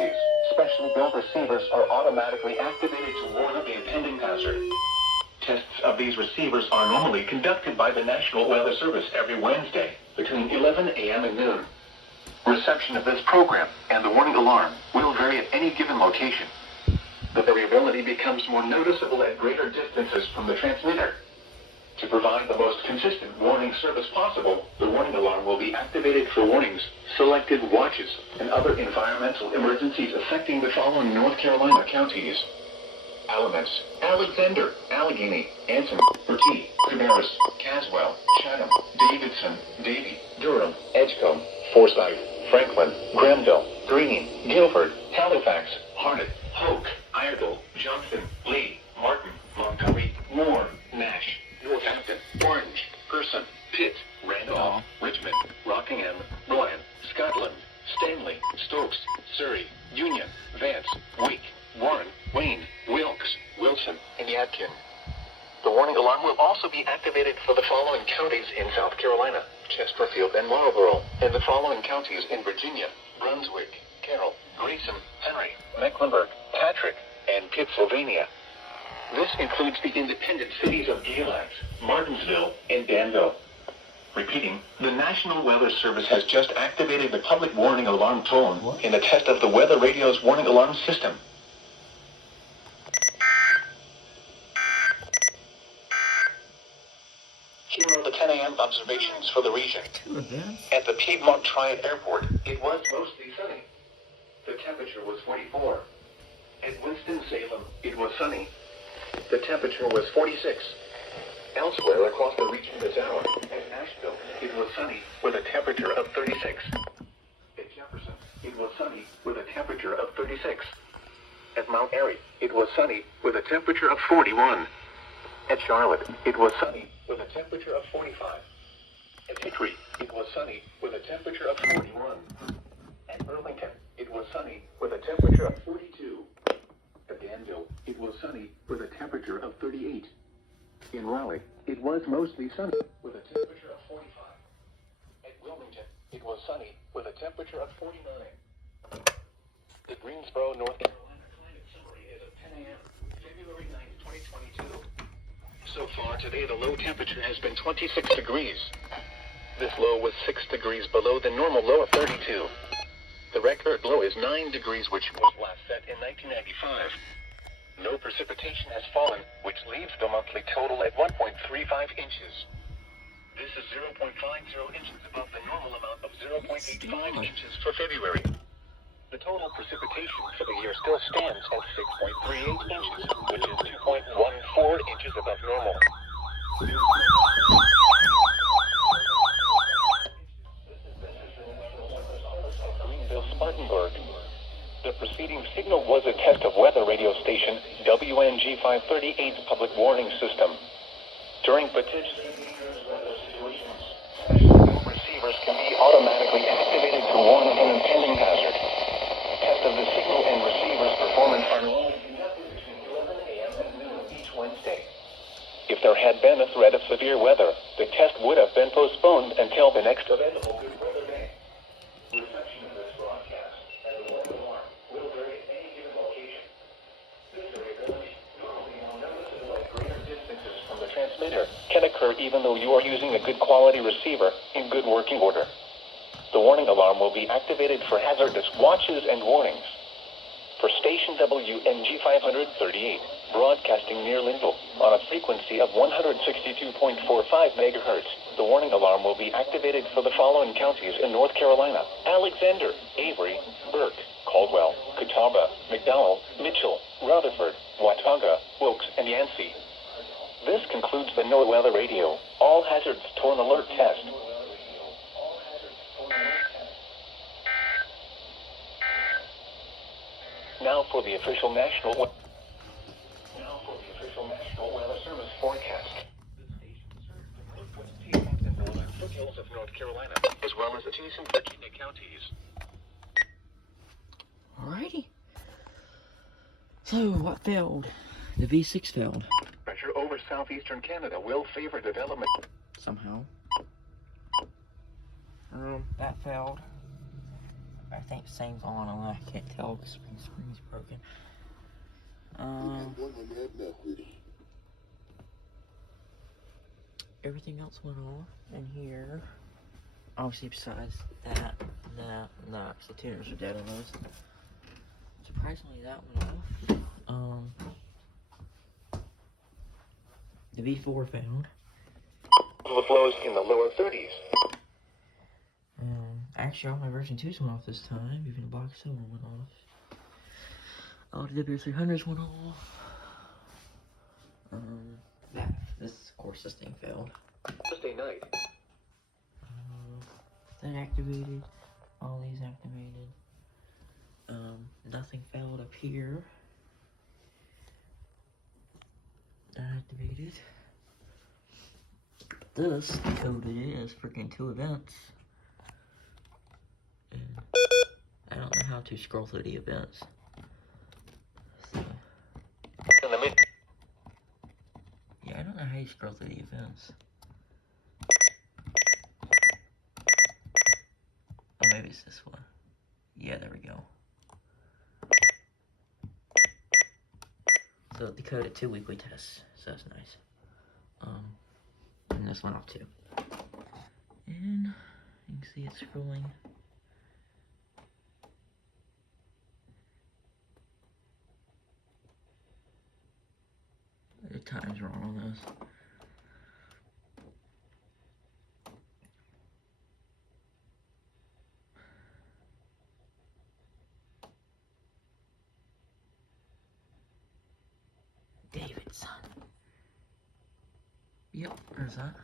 emergencies. Specially built receivers are automatically activated to warn of the impending hazard. Tests of these receivers are normally conducted by the National Weather Service every Wednesday between 11 a.m. and noon. Reception of this program and the warning alarm will vary at any given location. The variability becomes more noticeable at greater distances from the transmitter. To provide the most consistent warning service possible, the warning alarm will be activated for warnings, selected watches, and other environmental emergencies affecting the following North Carolina counties: Alamance, Alexander, Allegheny, Anson, Bertie, Cabarrus, Caswell, Chatham, Davidson, Davie, Durham, Edgecombe, Forsyth, Franklin, Granville, Greene, Guilford, Halifax, Harnett, Hoke, Iredell, Johnson, Lee, Martin, Montgomery, Moore, Nash, Northampton, Orange, Person, Pitt, Randolph, Richmond, Rockingham, Bryan, Scotland, Stanley, Stokes, Surrey, Union, Vance, Wake, Warren, Wayne, Wilkes, Wilson, and Yadkin. The warning alarm will also be activated for the following counties in South Carolina: Chesterfield and Marlborough, and the following counties in Virginia: Brunswick, Carroll, Grayson, Henry, Mecklenburg, Patrick, and Pittsylvania. This includes the independent cities of Galax, Martinsville, and Danville. Repeating, the National Weather Service has just activated the public warning alarm tone in a test of the weather radio's warning alarm system. Here are the 10 a.m. observations for the region. At the Piedmont Triad Airport, it was mostly sunny. The temperature was 44. At Winston-Salem, it was sunny. The temperature was 46. Elsewhere across the region this hour, at Asheville, it was sunny with a temperature of 36. At Jefferson, it was sunny with a temperature of 36. At Mount Airy, it was sunny with a temperature of 41. At Charlotte, it was sunny with a temperature of 45. At Hickory, it was sunny with a temperature of 41. At Burlington, it was sunny with a temperature of 42. At Danville, it was sunny with a temperature of 38. In Raleigh, it was mostly sunny with a temperature of 45. At Wilmington, it was sunny with a temperature of 49. The Greensboro, North Carolina climate summary is at 10 a.m., February 9, 2022. So far today, the low temperature has been 26 degrees. This low was 6 degrees below the normal low of 32. The record low is 9 degrees, which was last set in 1995. No precipitation has fallen, which leaves the monthly total at 1.35 inches. This is 0.50 inches above the normal amount of 0.85 inches for February. The total precipitation for the year still stands at 6.38 inches, which is 2.14 inches above normal. Greenville-Spartanburg. The preceding signal was a test of weather radio station WNG 538's public warning system. During potentially dangerous weather situations, special receivers can be automatically activated to warn of an impending hazard. Test of the signal and receivers performance are normally conducted between 11 a.m. and noon each Wednesday. If there had been a threat of severe weather, the test would have been postponed until the next available good weather day. Reception of this broadcast and the warning alarm will vary at any given location. This variability, normally more noticeable at greater distances from the transmitter, can occur even though you are using a good quality receiver in good working order. The warning alarm will be activated for hazardous watches and warnings. For station WNG 538, broadcasting near Linville on a frequency of 162.45 megahertz, the warning alarm will be activated for the following counties in North Carolina: Alexander, Avery, Burke, Caldwell, Catawba, McDowell, Mitchell, Rutherford, Watauga, Wilkes, and Yancey. This concludes the NOAA Weather Radio All Hazards Tone Alert Test. Now for the official National Weather Service forecast. The station serves the northwest Piedmont and northern foothills of North Carolina, as well as adjacent Virginia counties. Alrighty. So, what failed? The V6 failed. Pressure over southeastern Canada will favor development. Somehow. That failed. I think the same's on, although I can't tell because the screen's broken. Everything else went off in here. Obviously, besides that, because the tuners are dead on those. Surprisingly, that went off. The V4 found. The flows in the lower 30s. Actually, all my version 2s went off this time. Even the box 7 went off. All the W300s went off. Of course, this thing failed. Thursday night. That activated. All these activated. Nothing failed up here. That activated. This coded it as freaking 2 events. And I don't know how to scroll through the events. So, yeah, I don't know how you scroll through the events. Oh, maybe it's this one. Yeah, there we go. So it decoded 2 weekly tests, so that's nice. And this went off too. And you can see it scrolling. The time's wrong on this. Davidson. Yep, there's that.